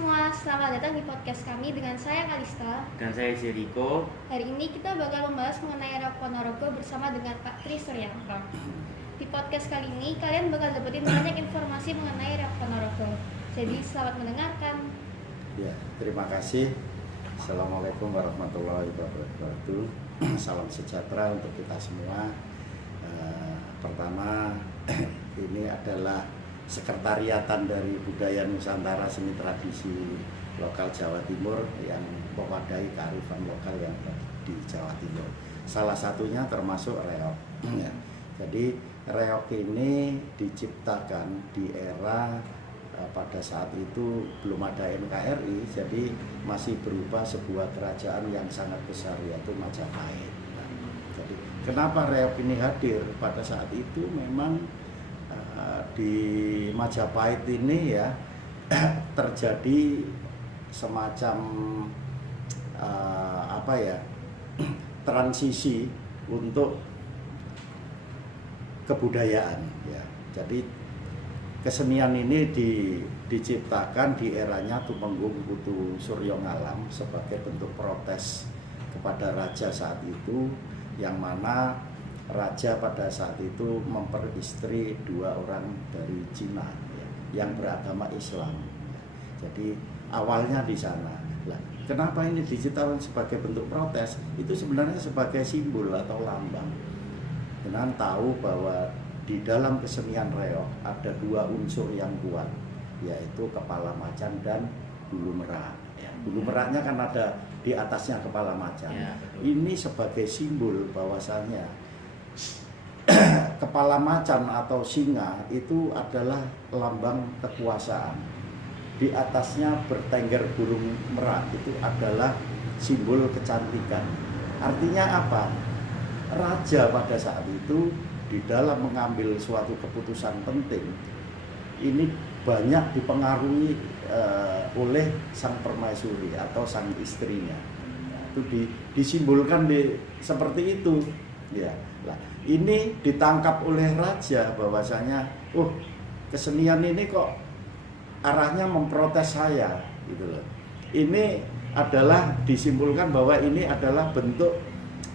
semua, selamat datang di podcast kami dengan saya Kalista. Dan saya Zeriko. Hari ini kita bakal membahas mengenai Reok Ponorogo bersama dengan Pak Tri Suryanto. Di podcast kali ini kalian bakal dapetin banyak informasi mengenai Reok Ponorogo. Jadi selamat mendengarkan. Ya, terima kasih. Assalamualaikum warahmatullahi wabarakatuh. Salam sejahtera untuk kita semua. Pertama, ini adalah sekretariatan dari budaya Nusantara seni tradisi lokal Jawa Timur yang mewadahi kearifan lokal yang di Jawa Timur. Salah satunya termasuk reok. Ya. Jadi reok ini diciptakan di era pada saat itu belum ada NKRI, jadi masih berupa sebuah kerajaan yang sangat besar, yaitu Majapahit. Nah, jadi kenapa reok ini hadir pada saat itu? Memang di Majapahit ini ya terjadi semacam transisi untuk kebudayaan ya. Jadi kesenian ini diciptakan di eranya Tumenggung Putu Suryo Ngalam sebagai bentuk protes kepada raja saat itu, yang mana raja pada saat itu memperistri 2 orang dari Cina ya, yang beragama Islam. Jadi awalnya di sana. Nah, kenapa ini diciptakan sebagai bentuk protes? Itu sebenarnya sebagai simbol atau lambang. Dengan tahu bahwa di dalam kesenian reok ada 2 unsur yang kuat, yaitu kepala macan dan bulu merak. Ya, bulu meraknya kan ada di atasnya kepala macan. Ya, ini sebagai simbol bahwasanya kepala macan atau singa itu adalah lambang kekuasaan. Di atasnya bertengger burung merak itu adalah simbol kecantikan. Artinya apa? Raja pada saat itu di dalam mengambil suatu keputusan penting ini banyak dipengaruhi oleh sang permaisuri atau sang istrinya. Itu disimbolkan seperti itu. Ya, nah, ini ditangkap oleh raja bahwasanya, kesenian ini kok arahnya memprotes saya, gitu loh. Ini adalah disimbolkan bahwa ini adalah bentuk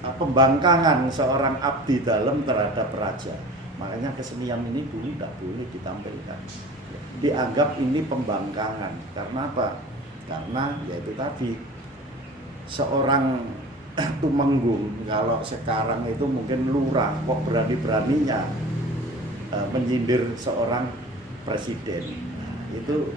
pembangkangan seorang abdi dalam terhadap raja. Makanya kesenian ini dulu tidak boleh ditampilkan. Dianggap ini pembangkangan. Karena apa? Karena yaitu tadi seorang Tumenggung, kalau sekarang itu mungkin lurah, kok berani-beraninya menyindir seorang presiden. Nah, itu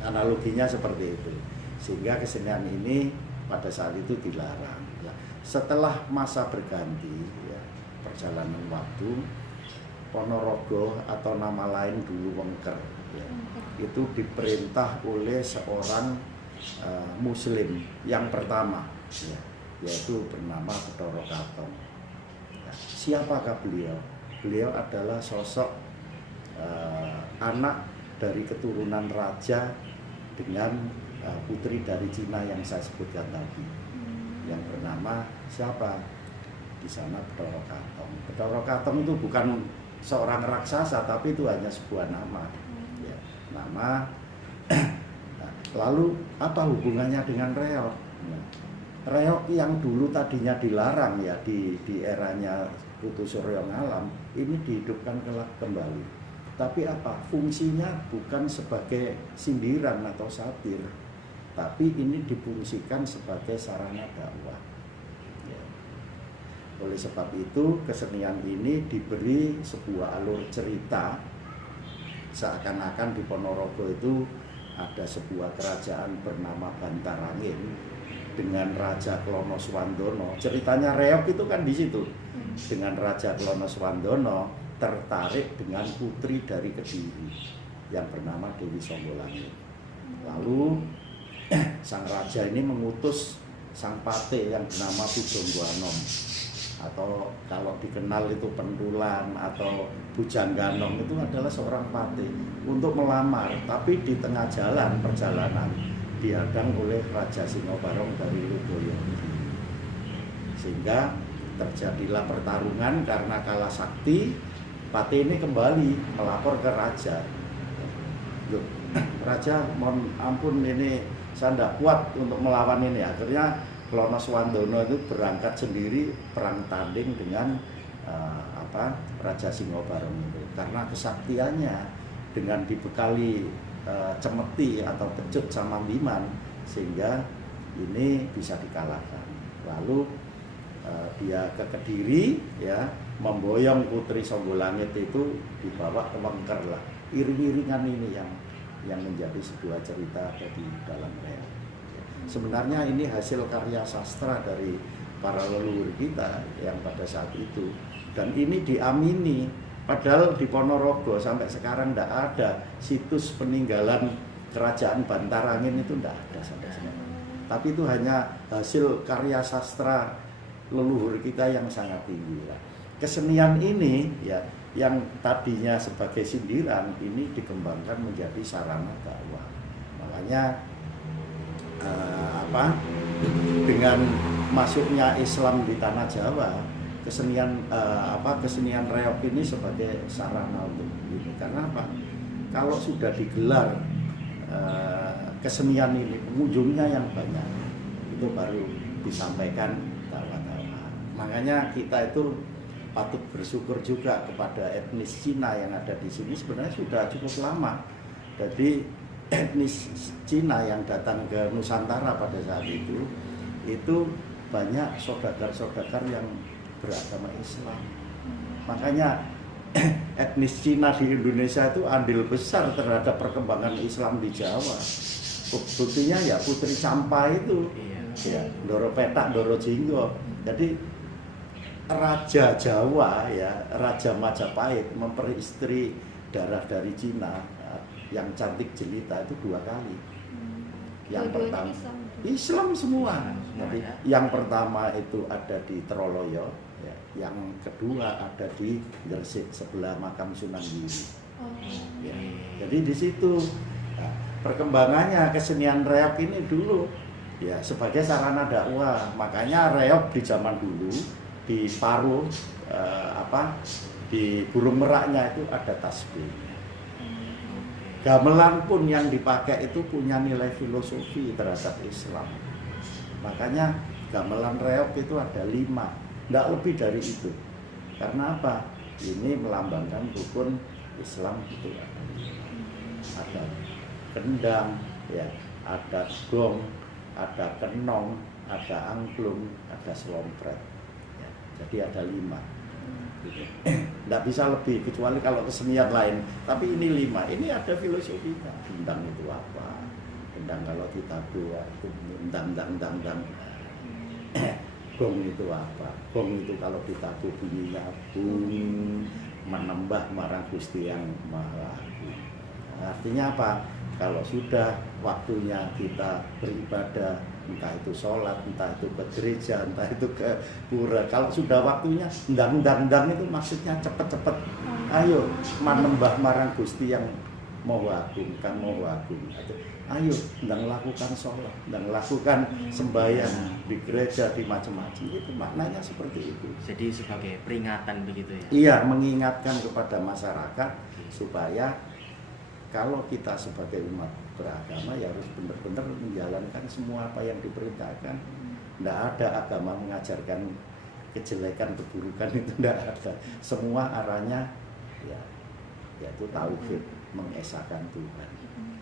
analoginya seperti itu. Sehingga kesenian ini pada saat itu dilarang. Nah, setelah masa berganti, ya, perjalanan waktu, Ponorogo atau nama lain dulu Wengker, ya, itu diperintah oleh seorang Muslim yang pertama, ya, yaitu bernama Bathara Katong. Nah, siapakah beliau? Beliau adalah sosok anak dari keturunan raja dengan putri dari Cina yang saya sebutkan tadi, yang bernama siapa? Di sana Bathara Katong. Bathara Katong itu bukan seorang raksasa, tapi itu hanya sebuah nama, ya, nama. Lalu apa hubungannya dengan reok? Nah, reok yang dulu tadinya dilarang ya di eranya Putu Suryo Ngalam ini dihidupkan kembali. Tapi apa? Fungsinya bukan sebagai sindiran atau satir, tapi ini difungsikan sebagai sarana dakwah. Ya. Oleh sebab itu kesenian ini diberi sebuah alur cerita, seakan-akan di Ponorogo itu ada sebuah kerajaan bernama Bantarangin dengan Raja Klonoswandono. Ceritanya reok itu kan di situ. Dengan Raja Klonoswandono tertarik dengan putri dari Kediri yang bernama Dewi Songgolangit. Lalu sang raja ini mengutus sang pate yang bernama Pudonggoanom, atau kalau dikenal itu Pentulan atau Bujangganong, itu adalah seorang pate untuk melamar, tapi di tengah perjalanan dihadang oleh Raja Singobarong dari Lubaya, sehingga terjadilah pertarungan. Karena kalah sakti, pate ini kembali melapor ke raja. Loh, Raja mohon ampun ini saya tidak kuat untuk melawan ini. Akhirnya Klonoswandono itu berangkat sendiri perang tanding dengan Raja Singobarong itu, karena kesaktiannya dengan dibekali cemeti atau pecut sama Biman sehingga ini bisa dikalahkan. Lalu dia ke Kediri ya, memboyong Putri Songgolangit itu dibawa ke Wengker lah. Iring-iringan ini yang menjadi sebuah cerita ada di dalam reok. Sebenarnya ini hasil karya sastra dari para leluhur kita yang pada saat itu, dan ini diamini. Padahal di Ponorogo sampai sekarang tidak ada situs peninggalan kerajaan Bantarangin, itu tidak ada sampai sekarang. Tapi itu hanya hasil karya sastra leluhur kita yang sangat tinggi. Kesenian ini ya, yang tadinya sebagai sindiran ini dikembangkan menjadi sarana dakwah. Makanya dengan masuknya Islam di tanah Jawa, kesenian reok ini sebagai sarana untuk ini. Karena apa? Kalau sudah digelar kesenian ini, pengunjungnya yang banyak, itu baru disampaikan dakwah-dakwah. Makanya kita itu patut bersyukur juga kepada etnis Cina yang ada di sini. Sebenarnya sudah cukup lama. Jadi etnis Cina yang datang ke Nusantara pada saat itu banyak saudagar-saudagar yang beragama Islam. Makanya etnis Cina di Indonesia itu andil besar terhadap perkembangan Islam di Jawa. Buktinya ya Putri Campa itu, ya, Ndoro Petak, Ndoro Jinggo. Jadi Raja Jawa ya, Raja Majapahit memperistri darah dari Cina yang cantik jelita itu 2 kali. Yang pertama Islam semua. Jadi yang pertama itu ada di Troloyo, ya. Yang kedua ada di Gresik sebelah makam Sunan Giri. Ya. Jadi di situ perkembangannya kesenian reok ini dulu ya sebagai sarana dakwah. Makanya reok di zaman dulu di paruh di burung meraknya itu ada tasbih. Gamelan pun yang dipakai itu punya nilai filosofi terhadap Islam. Makanya gamelan reok itu ada 5, tidak lebih dari itu. Karena apa? Ini melambangkan rukun Islam itu ada kendang, ya, ada gong, ada kenong, ada angklung, ada selompret. Ya, jadi ada 5. Tidak bisa lebih kecuali kalau kesenian lain, tapi ini 5. Ini ada filosofinya. Gendang itu apa? Gendang kalau ditabuh itu dang. Gong itu apa? Gong itu kalau ditabuh bunyinya bung, menembah marang Gusti yang Maha Agung. Artinya apa? Kalau sudah waktunya kita beribadah, entah itu sholat, entah itu ke gereja, entah itu ke pura, kalau sudah waktunya ndang itu maksudnya cepet-cepet. Ayo manembah marang Gusti yang Maha Agung, kan Maha Agung. Ayo ndang lakukan sholat, ndang lakukan sembahyang di gereja, di macam-macam. Itu maknanya seperti itu. Jadi sebagai peringatan begitu ya? Iya, mengingatkan kepada masyarakat supaya kalau kita sebagai umat beragama ya harus benar-benar menjalankan semua apa yang diperintahkan. Tidak ada agama mengajarkan kejelekan, keburukan, itu tidak ada. Semua arahnya ya yaitu tauhid, mengesahkan Tuhan.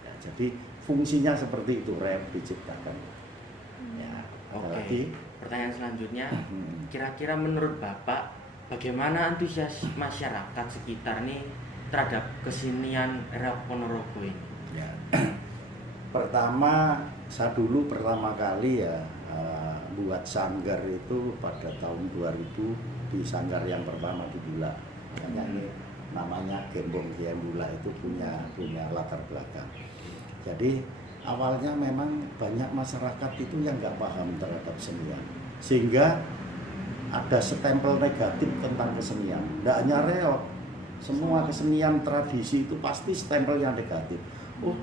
Ya, jadi fungsinya seperti itu reok diciptakan. Ya, oke. Pertanyaan selanjutnya, kira-kira menurut Bapak bagaimana antusias masyarakat sekitar nih terhadap kesenian reok Ponorogo ini? Ya. Pertama kali ya buat sanggar itu pada tahun 2000 di sanggar yang pertama di Bula. Ini namanya Gembong Kiai Bula, itu punya latar belakang. Jadi awalnya memang banyak masyarakat itu yang nggak paham terhadap kesenian, sehingga ada stempel negatif tentang kesenian. Tidak hanya reok, semua kesenian tradisi itu pasti stempel yang negatif. Oh,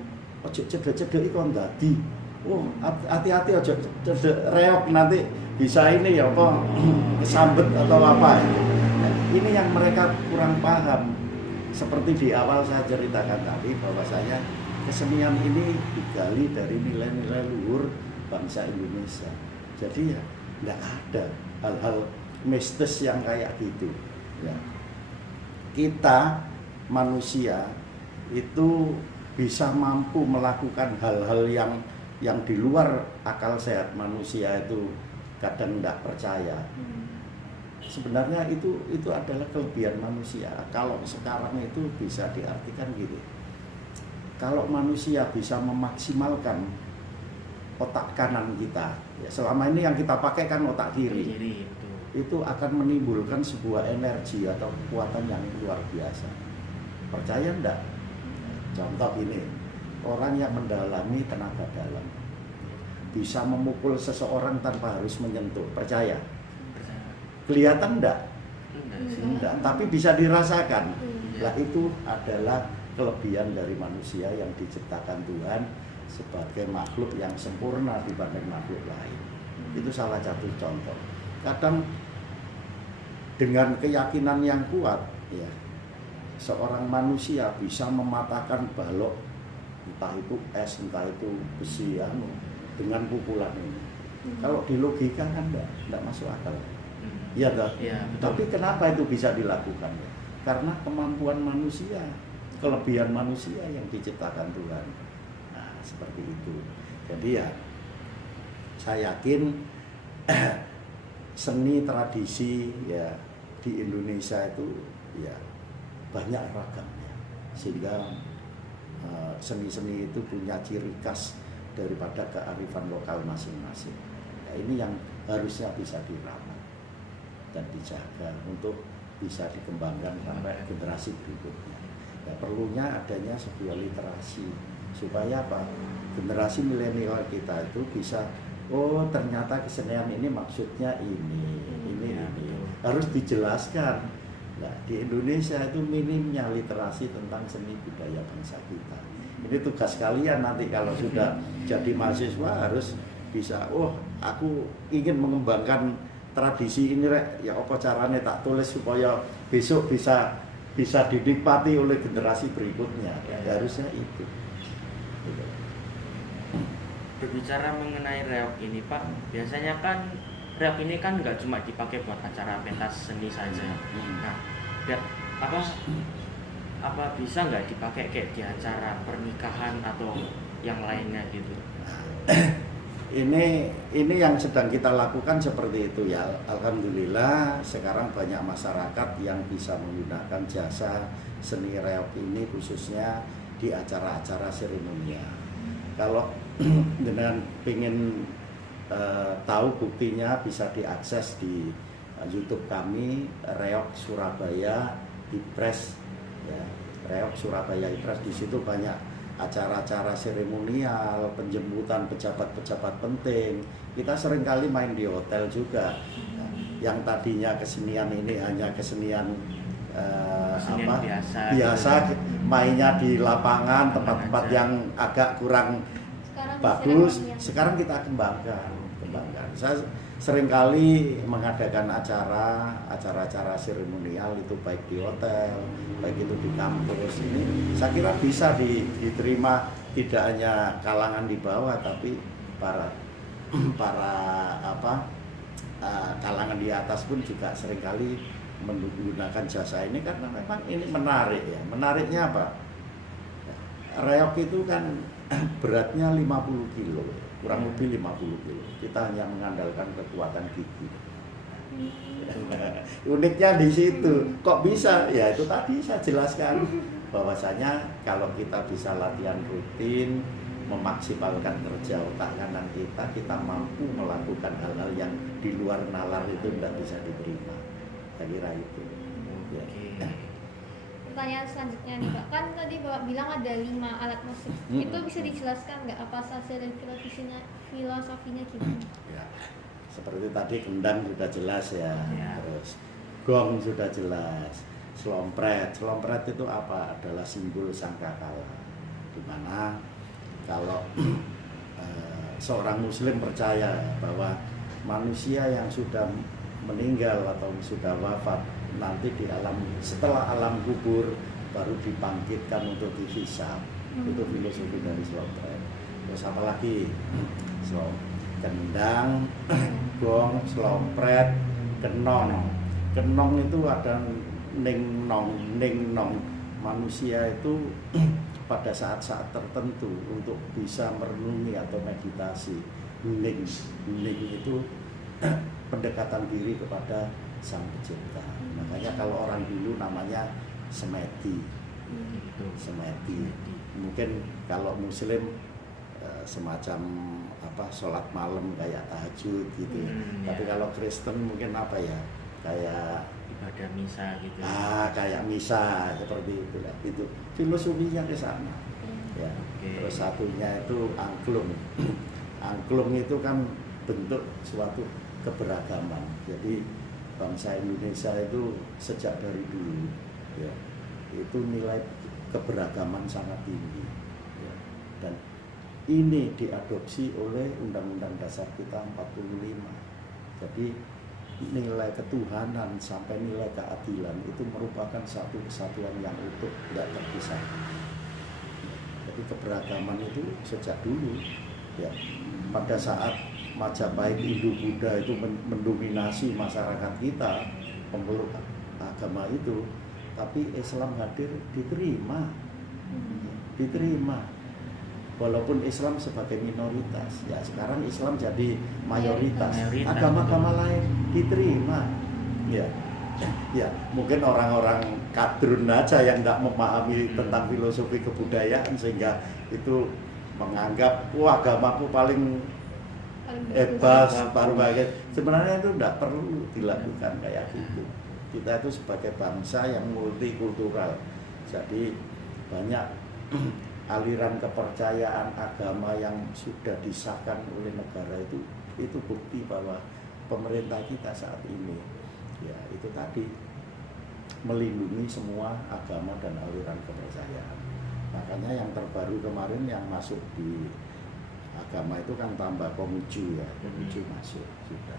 ojo cedek-cedek itu ndadi. Oh, hati-hati ojo cedek reok, nanti bisa ini ya apa kesambet atau apa. Ini yang mereka kurang paham. Seperti di awal saya ceritakan tadi bahwasanya kesenian ini digali dari nilai-nilai luhur bangsa Indonesia. Jadi ya nggak ada hal-hal mistis yang kayak gitu. Ya. Kita manusia itu bisa mampu melakukan hal-hal yang di luar akal sehat manusia itu kadang tidak percaya. Sebenarnya itu adalah kelebihan manusia. Kalau sekarang itu bisa diartikan gitu. Kalau manusia bisa memaksimalkan otak kanan kita, ya selama ini yang kita pakai kan otak kiri, itu akan menimbulkan sebuah energi atau kekuatan yang luar biasa. Percaya enggak? Contoh ini, orang yang mendalami tenaga dalam bisa memukul seseorang tanpa harus menyentuh. Percaya? Kelihatan enggak? Enggak, tapi bisa dirasakan. Nah, itu adalah kelebihan dari manusia yang diciptakan Tuhan sebagai makhluk yang sempurna dibanding makhluk lain. Itu salah satu contoh. Kadang dengan keyakinan yang kuat, ya, seorang manusia bisa mematahkan balok, entah itu es, entah itu besi, dengan pukulan ini. Kalau di logika kan enggak masuk akal. Iya toh? Ya, tapi kenapa itu bisa dilakukan? Karena kemampuan manusia, kelebihan manusia yang diciptakan Tuhan. Nah, seperti itu. Jadi ya, saya yakin seni tradisi ya di Indonesia itu ya banyak ragamnya, sehingga seni-seni itu punya ciri khas daripada kearifan lokal masing-masing. Ya, ini yang harusnya bisa dirawat dan dijaga untuk bisa dikembangkan sampai generasi berikutnya. Ya, perlunya adanya sebuah literasi supaya apa? Generasi milenial kita itu bisa, oh ternyata kesenian ini maksudnya ini. Harus dijelaskan. Nah, di Indonesia itu minimnya literasi tentang seni budaya bangsa kita. Ini tugas kalian nanti kalau sudah jadi mahasiswa harus bisa, oh aku ingin mengembangkan tradisi ini rek, ya apa caranya tak tulis supaya besok bisa dinikmati oleh generasi berikutnya. Ya, harusnya itu. Gitu. Berbicara mengenai reog ini Pak, biasanya kan reog ini kan nggak cuma dipakai buat acara pentas seni saja. Nah, apa bisa nggak dipakai kayak di acara pernikahan atau yang lainnya gitu? Ini yang sedang kita lakukan seperti itu ya. Alhamdulillah sekarang banyak masyarakat yang bisa menggunakan jasa seni reog ini khususnya di acara-acara seremonial. Kalau dengan pengen tahu buktinya bisa diakses di YouTube kami Reog Surabaya Ipres ya. Reog Surabaya Ipres, di situ banyak acara-acara seremonial, penjemputan pejabat-pejabat penting. Kita seringkali main di hotel juga. Nah, yang tadinya kesenian ini hanya kesenian biasa mainnya di lapangan, tempat-tempat yang agak kurang bagus, sekarang kita kembangkan. Saya seringkali mengadakan acara-acara seremonial itu baik di hotel, baik itu di kampus. Ini saya kira bisa diterima tidak hanya kalangan di bawah, tapi para kalangan di atas pun juga seringkali menggunakan jasa ini karena memang ini menarik ya. Menariknya apa? Reog itu kan beratnya 50 kilo, kurang lebih 50 kilo. Kita hanya mengandalkan kekuatan gigi. Uniknya di situ. Kok bisa? Ya itu tadi saya jelaskan bahwasanya kalau kita bisa latihan rutin, memaksimalkan kerja otak kanan kita mampu melakukan hal-hal yang di luar nalar itu tidak bisa diterima. Saya kira itu. Ya. Pertanyaan selanjutnya nih Pak, kan tadi Bapak bilang ada 5 alat musik. Itu bisa dijelaskan nggak apa saja dan filosofinya gimana? Ya, seperti tadi gendang sudah jelas ya. Terus gong sudah jelas. Slompret itu apa? Adalah simbol sangkakala. Dimana kalau seorang muslim percaya bahwa manusia yang sudah meninggal atau sudah wafat nanti di setelah alam kubur baru dibangkitkan untuk dihisab. Itu filosofi dari Slompret. Terus apa lagi? Kendang, gong, slompret, kenong. Kenong itu ada ning nong. Manusia itu pada saat-saat tertentu untuk bisa merenungi atau meditasi. Ning itu pendekatan diri kepada Sang Pencipta. Makanya kalau orang dulu namanya semeti. Mungkin kalau Muslim semacam sholat malam kayak tahajud gitu. Tapi kalau Kristen mungkin apa ya? Kayak ibadah misa gitu. Kayak misa seperti itu lah. Itu filosofinya ke sana. Ya. Terus satunya itu angklung. Angklung itu kan bentuk suatu keberagaman. Jadi bangsa Indonesia itu sejak dari dulu ya, itu nilai keberagaman sangat tinggi ya. Dan ini diadopsi oleh Undang-Undang Dasar kita 45. Jadi nilai ketuhanan sampai nilai keadilan itu merupakan satu kesatuan yang utuh, tidak terpisahkan. Jadi keberagaman itu sejak dulu ya. Pada saat Majapahit Hindu-Buddha itu mendominasi masyarakat kita, pemeluk agama itu, tapi Islam hadir diterima. Walaupun Islam sebagai minoritas, ya sekarang Islam jadi mayoritas. Agama-agama lain diterima. Ya, mungkin orang-orang kadrun aja yang tidak memahami tentang filosofi kebudayaan sehingga itu menganggap agamaku paling hebat, bagus. Sebenarnya itu tidak perlu dilakukan kayak gitu. Kita itu sebagai bangsa yang multikultural, jadi banyak aliran kepercayaan agama yang sudah disahkan oleh negara itu bukti bahwa pemerintah kita saat ini ya itu tadi melindungi semua agama dan aliran kepercayaan. Makanya yang terbaru kemarin yang masuk di agama itu kan tambah Konghucu ya, Konghucu masuk sudah.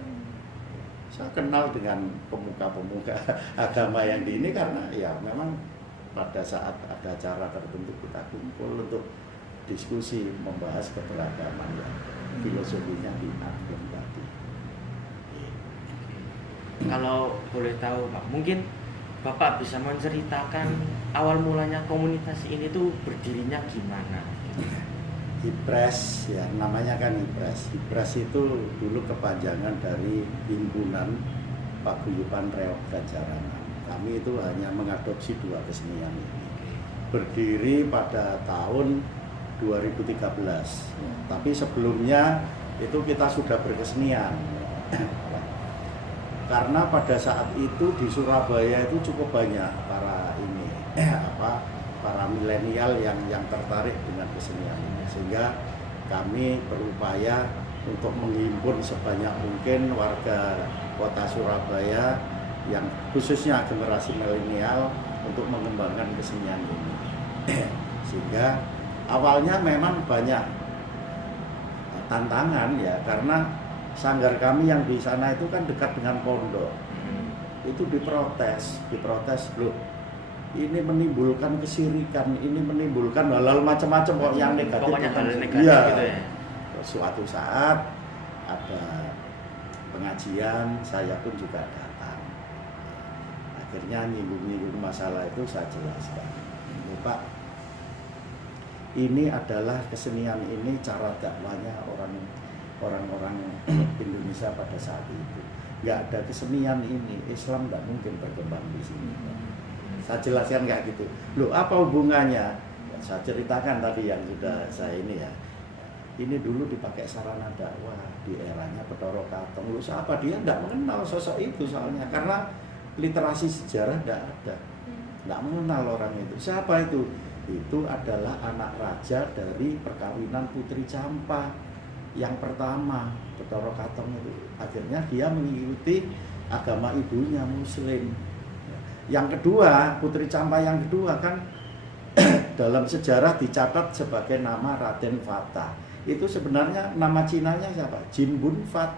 Saya kenal dengan pemuka-pemuka agama yang di ini karena ya memang pada saat ada acara tertentu kita kumpul untuk diskusi membahas keberagaman ya, filosofinya di Angklung tadi. Kalau boleh tahu Pak, mungkin Bapak bisa menceritakan awal mulanya komunitas ini tuh berdirinya gimana? HIPRES ya, namanya kan HIPRES. HIPRES itu dulu kepanjangan dari Himpunan Paguyuban Reog dan Jaranan. Kami itu hanya mengadopsi dua kesenian ini. Berdiri pada tahun 2013. Tapi sebelumnya itu kita sudah berkesenian. Karena pada saat itu di Surabaya itu cukup banyak para milenial yang tertarik dengan kesenian ini, sehingga kami berupaya untuk menghimpun sebanyak mungkin warga kota Surabaya yang khususnya generasi milenial untuk mengembangkan kesenian ini. Sehingga awalnya memang banyak tantangan ya, karena sanggar kami yang di sana itu kan dekat dengan pondok. Itu diprotes loh. Ini menimbulkan kesirikan, ini menimbulkan hal-hal macam-macam kok yang negatif. Pokoknya hal negatif ya. Gitu ya. Suatu saat ada pengajian, saya pun juga datang. Akhirnya nyinggung-nyinggung masalah itu saya jelaskan. Ini Pak, ini adalah kesenian ini cara dakwahnya orang-orang Indonesia pada saat itu. Nggak ada kesenian ini, Islam nggak mungkin berkembang di sini. Saya jelaskan nggak gitu. Loh, apa hubungannya? Ya, saya ceritakan tadi yang sudah saya ini ya. Ini dulu dipakai sarana dakwah di eranya Bathara Katong. Loh, siapa dia? Nggak mengenal sosok itu soalnya. Karena literasi sejarah nggak ada. Nggak mengenal orang itu. Siapa itu? Itu adalah anak raja dari perkawinan Putri Campa yang pertama, Bathara Katong itu. Akhirnya dia mengikuti agama ibunya Muslim. Yang kedua, Putri Campa yang kedua kan dalam sejarah dicatat sebagai nama Raden Fata. Itu sebenarnya nama Cinanya siapa? Jin Bun Fat.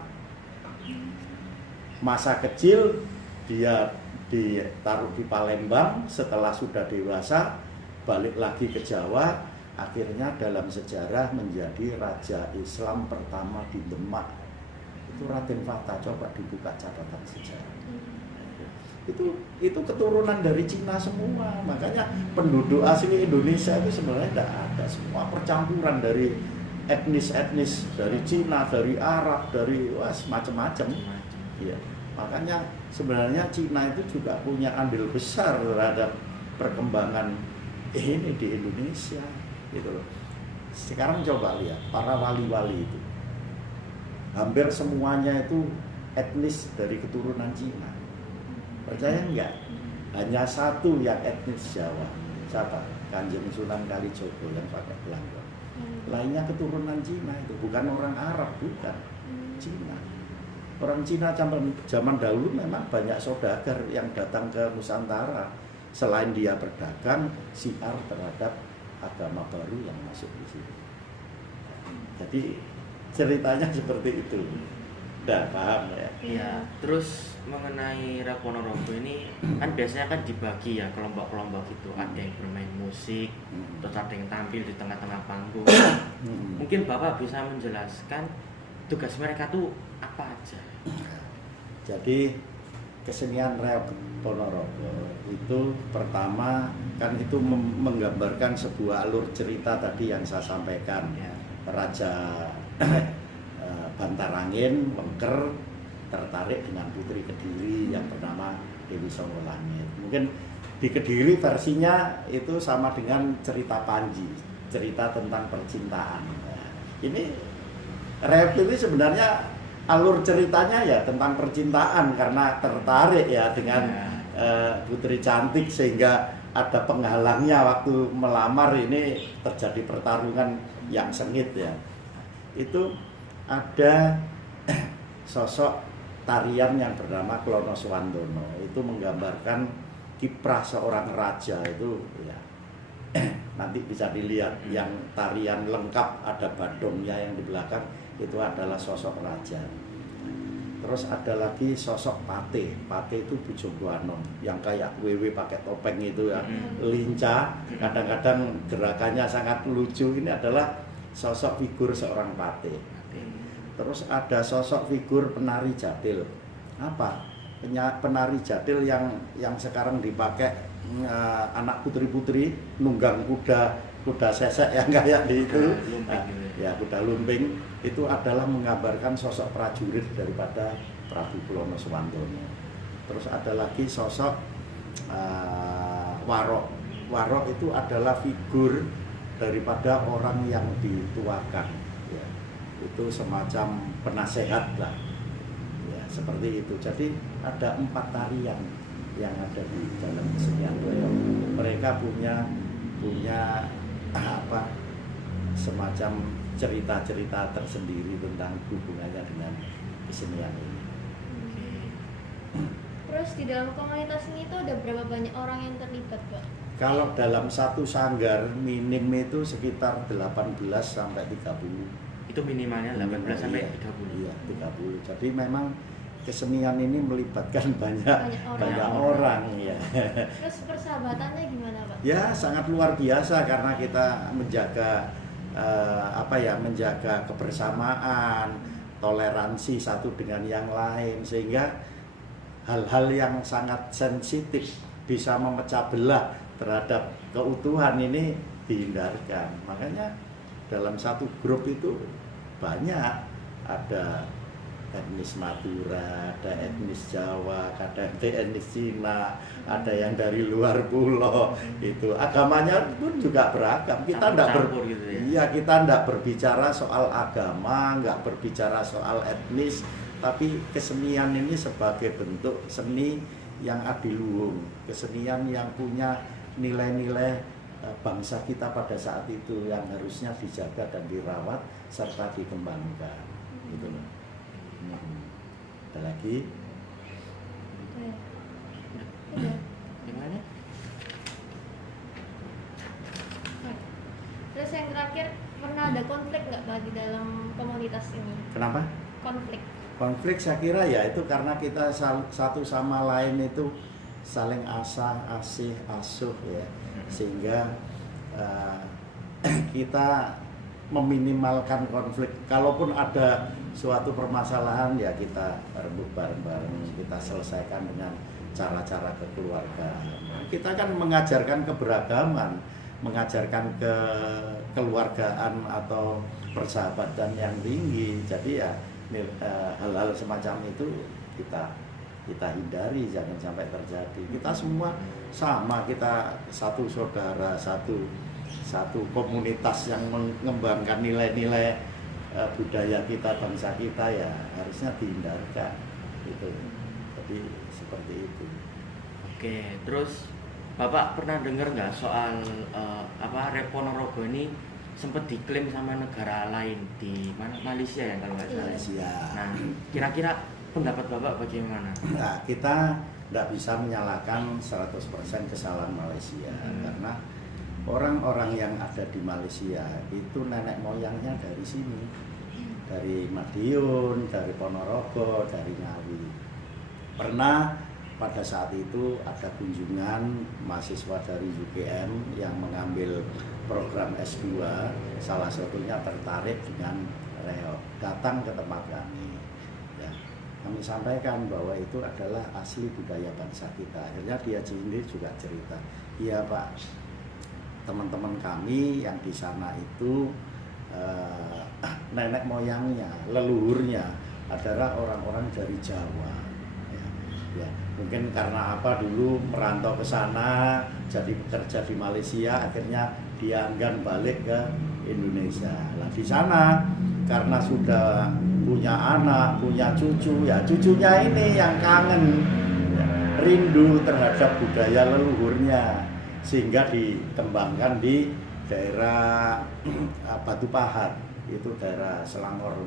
Masa kecil dia ditaruh di Palembang, setelah sudah dewasa balik lagi ke Jawa, akhirnya dalam sejarah menjadi raja Islam pertama di Demak. Itu Raden Fata, coba dibuka catatan sejarah. Itu keturunan dari Cina semua. Makanya penduduk asli Indonesia itu sebenarnya tidak ada, semua percampuran dari etnis-etnis, dari Cina, dari Arab, dari macam-macam. Ya. Makanya sebenarnya Cina itu juga punya andil besar terhadap perkembangan ini di Indonesia, gitu loh. Sekarang coba lihat para wali-wali itu, hampir semuanya itu etnis dari keturunan Cina. Percaya enggak? Hanya satu yang etnis Jawa. Siapa? Kanjeng Sunan Kalijogo yang pakai belangkon. Lainnya keturunan Cina itu, bukan orang Arab, bukan. Cina. Orang Cina zaman dahulu memang banyak saudagar yang datang ke Nusantara. Selain dia berdagang, syiar terhadap agama baru yang masuk di sini. Jadi ceritanya seperti itu. Udah paham ya? Ya, terus mengenai Reo Ponorogo ini kan biasanya kan dibagi ya kelompok-kelompok gitu. Ada yang bermain musik, terus ada yang tampil di tengah-tengah panggung. Mungkin Bapak bisa menjelaskan tugas mereka tuh apa aja? Jadi kesenian Reo Ponorogo itu pertama kan itu menggambarkan sebuah alur cerita tadi yang saya sampaikan. Ya. Raja Bantarangin, Wengker tertarik dengan putri Kediri yang bernama Dewi Songgolangit. Mungkin di Kediri versinya itu sama dengan cerita Panji, cerita tentang percintaan. Nah, ini Reo ini sebenarnya alur ceritanya ya tentang percintaan karena tertarik ya dengan putri cantik sehingga ada penghalangnya waktu melamar, ini terjadi pertarungan yang sengit ya. Itu ada sosok tarian yang bernama Klono Swandono, itu menggambarkan kiprah seorang raja itu ya. Nanti bisa dilihat yang tarian lengkap ada badongnya yang di belakang, itu adalah sosok raja. Terus ada lagi sosok Pate. Pate itu Bojogo Anom yang kayak wewe pakai topeng itu ya, lincah, kadang-kadang gerakannya sangat lucu. Ini adalah sosok figur seorang Pate. Terus ada sosok figur penari jadil. Apa? Penari jadil yang sekarang dipakai anak putri-putri nunggang kuda sesek yang kayak di itu. Ya, kuda lumping itu adalah menggambarkan sosok prajurit daripada Prabu Klono Swandono. Terus ada lagi sosok Warok. Warok itu adalah figur daripada orang yang dituakan. Ya, itu semacam penasehat lah. Ya, seperti itu. Jadi ada 4 tarian yang ada di dalam kesenian Reo. Mereka punya semacam cerita-cerita tersendiri tentang hubungannya dengan kesenian ini. Terus di dalam komunitas ini tuh ada berapa banyak orang yang terlibat, Pak? Kalau dalam satu sanggar minim itu sekitar 18 sampai 30. Itu minimalnya 18 sampai 30. Iya, 30. Jadi memang kesenian ini melibatkan banyak orang ya. Terus persahabatannya gimana, Pak? Ya, sangat luar biasa karena kita menjaga menjaga kebersamaan, toleransi satu dengan yang lain, sehingga hal-hal yang sangat sensitif bisa memecah belah terhadap keutuhan ini dihindarkan. Makanya dalam satu grup itu banyak, ada etnis Madura, ada etnis Jawa, ada etnis Cina, ada yang dari luar pulau. Itu agamanya pun juga beragam. Kita kita tidak berbicara soal agama, nggak berbicara soal etnis, tapi kesenian ini sebagai bentuk seni yang adiluhung, kesenian yang punya nilai-nilai bangsa kita pada saat itu yang harusnya dijaga dan dirawat serta dikembangkan. Gitu loh. Ada lagi? Udah. Gimana? Terus yang terakhir, pernah ada konflik nggak Pak di dalam komunitas ini? Kenapa? Konflik. Konflik saya kira ya itu karena kita satu sama lain itu saling asih asuh ya, sehingga kita meminimalkan konflik. Kalaupun ada suatu permasalahan ya kita rebut bareng-bareng, kita selesaikan dengan cara-cara kekeluargaan. Kita kan mengajarkan keberagaman, mengajarkan kekeluargaan atau persahabatan yang tinggi. Jadi ya hal-hal semacam itu kita hindari, jangan sampai terjadi. Kita semua sama, kita satu saudara, satu komunitas yang mengembangkan nilai-nilai budaya kita, bangsa kita, ya harusnya dihindarkan gitu. Jadi seperti itu. Oke, terus Bapak pernah dengar nggak soal Rep Ponorogo ini sempat diklaim sama negara lain di mana, Malaysia ya kalau nggak salah. Malaysia. Nah, kira-kira pendapat Bapak bagaimana? Nah, kita tidak bisa menyalahkan 100% kesalahan Malaysia karena orang-orang yang ada di Malaysia itu nenek moyangnya dari sini, dari Madiun, dari Ponorogo, dari Ngawi. Pernah pada saat itu ada kunjungan mahasiswa dari UGM yang mengambil program S2, salah satunya tertarik dengan reog, datang ke tempat kami. Ya, kami sampaikan bahwa itu adalah asli budaya bangsa kita. Akhirnya dia sendiri juga cerita, iya Pak, teman-teman kami yang di sana itu nenek moyangnya, leluhurnya adalah orang-orang dari Jawa. Ya, mungkin karena apa dulu merantau ke sana, jadi bekerja di Malaysia, akhirnya dia enggan balik ke Indonesia. Nah di sana karena sudah punya anak, punya cucu, ya cucunya ini yang kangen, ya, rindu terhadap budaya leluhurnya, sehingga dikembangkan di daerah Batu Pahat, itu daerah Selangor,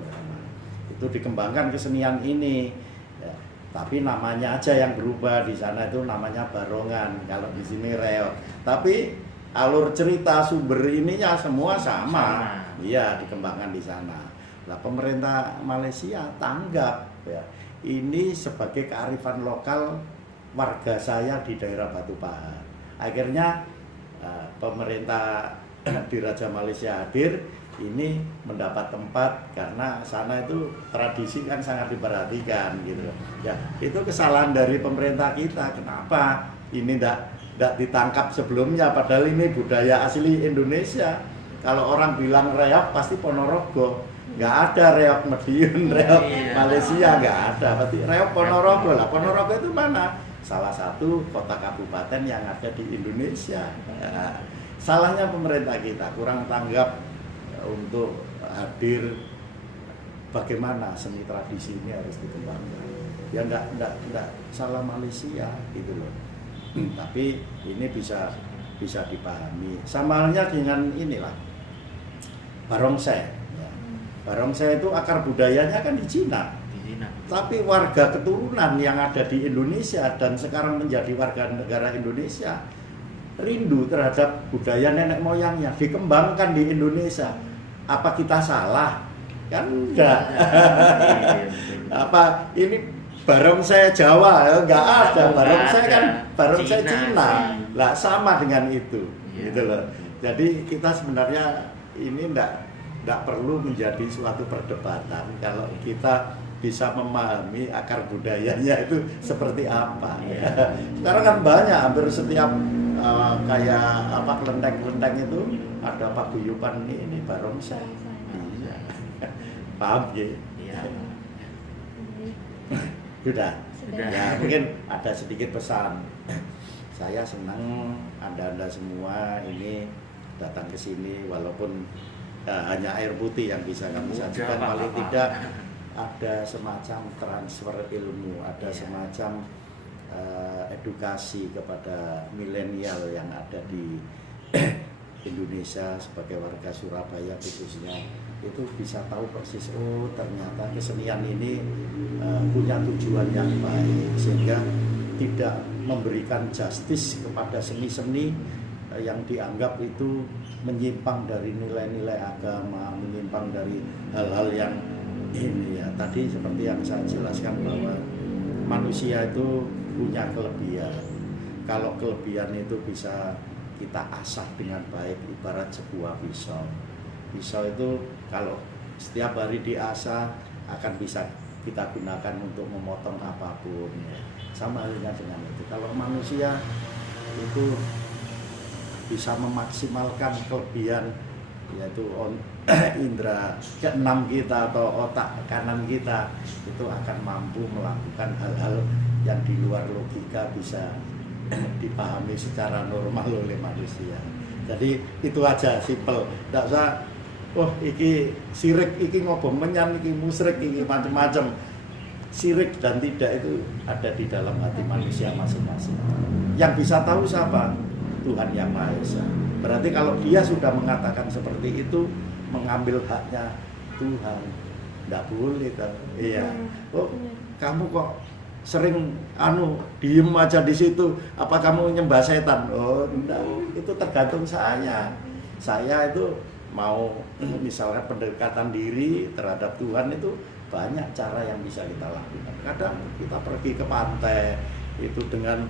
itu dikembangkan kesenian ini. Ya, tapi namanya aja yang berubah, di sana itu namanya barongan, kalau di sini reog. Tapi alur cerita sumber ininya semua sama. Iya, dikembangkan di sana. Nah, pemerintah Malaysia tanggap ya, ini sebagai kearifan lokal warga saya di daerah Batu Pahat. Akhirnya pemerintah di Raja Malaysia hadir, ini mendapat tempat karena sana itu tradisi kan sangat diperhatikan gitu. Ya, itu kesalahan dari pemerintah kita. Kenapa ini tidak ditangkap sebelumnya, padahal ini budaya asli Indonesia. Kalau orang bilang reog pasti Ponorogo, nggak ada reog Madiun, reog Malaysia nggak ada. Berarti reog Ponorogo lah. Ponorogo itu mana? Salah satu kota kabupaten yang ada di Indonesia. Ya, salahnya pemerintah kita kurang tanggap untuk hadir, bagaimana seni tradisi ini harus dikembangkan. Ya enggak salah Malaysia gitu loh. Tapi ini bisa dipahami. Sama halnya dengan inilah barongsai. Ya. Barongsai itu akar budayanya kan di Cina. Tapi warga keturunan yang ada di Indonesia dan sekarang menjadi warga negara Indonesia rindu terhadap budaya nenek moyangnya, dikembangkan di Indonesia. Apa kita salah? Kan enggak. Apa ini barongsai Jawa? Enggak ada. Barongsai kan barongsai Cina. Lah sama dengan itu. Gitu loh. Jadi kita sebenarnya ini enggak perlu menjadi suatu perdebatan kalau kita bisa memahami akar budayanya itu seperti apa. Ya. Sekarang kan banyak, hampir setiap kayak apa kelenteng-kelenteng itu ada paguyuban ini barongsai. Iya. Paham ya? Iya. Sudah. Ya, mungkin ada sedikit pesan. Saya senang Anda semua ini datang ke sini walaupun hanya air putih yang bisa kami sajikan, paling tidak ada semacam transfer ilmu, ada semacam edukasi kepada milenial yang ada di Indonesia sebagai warga Surabaya khususnya, itu bisa tahu persis, oh ternyata kesenian ini punya tujuan yang baik, sehingga tidak memberikan justice kepada seni-seni yang dianggap itu menyimpang dari nilai-nilai agama, menyimpang dari hal-hal yang ini ya, tadi seperti yang saya jelaskan bahwa manusia itu punya kelebihan. Kalau kelebihan itu bisa kita asah dengan baik, ibarat sebuah pisau. Pisau itu kalau setiap hari diasah akan bisa kita gunakan untuk memotong apapun ya. Sama halnya dengan itu. Kalau manusia itu bisa memaksimalkan kelebihan yaitu indera keenam kita atau otak kanan kita itu akan mampu melakukan hal-hal yang di luar logika bisa dipahami secara normal oleh manusia. Jadi itu aja, simple. Tidak usah, iki sirik, iki ngobong menyan, iki musyrik, iki macam-macam. Sirik dan tidak itu ada di dalam hati manusia masing-masing. Yang bisa tahu siapa? Tuhan Yang Maha Esa. Berarti kalau dia sudah mengatakan seperti itu, mengambil haknya Tuhan, tidak boleh kan? Iya. Oh, kamu kok sering diem aja di situ, apa kamu nyembah setan? Oh, enggak, itu tergantung saya. Saya itu mau misalnya pendekatan diri terhadap Tuhan itu banyak cara yang bisa kita lakukan. Kadang kita pergi ke pantai itu dengan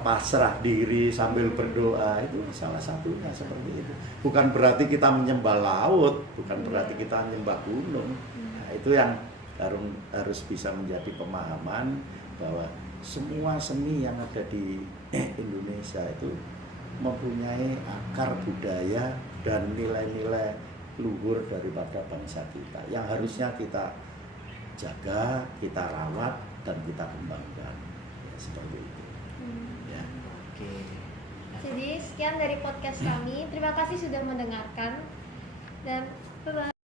pasrah diri sambil berdoa, itu salah satunya seperti itu. Bukan berarti kita menyembah laut, bukan berarti kita menyembah gunung. Nah, itu yang harus bisa menjadi pemahaman bahwa semua seni yang ada di Indonesia itu mempunyai akar budaya dan nilai-nilai luhur daripada bangsa kita yang harusnya kita jaga, kita rawat dan kita kembangkan ya, seperti itu. Ya. Oke. Jadi sekian dari podcast kami. Terima kasih sudah mendengarkan dan bye-bye.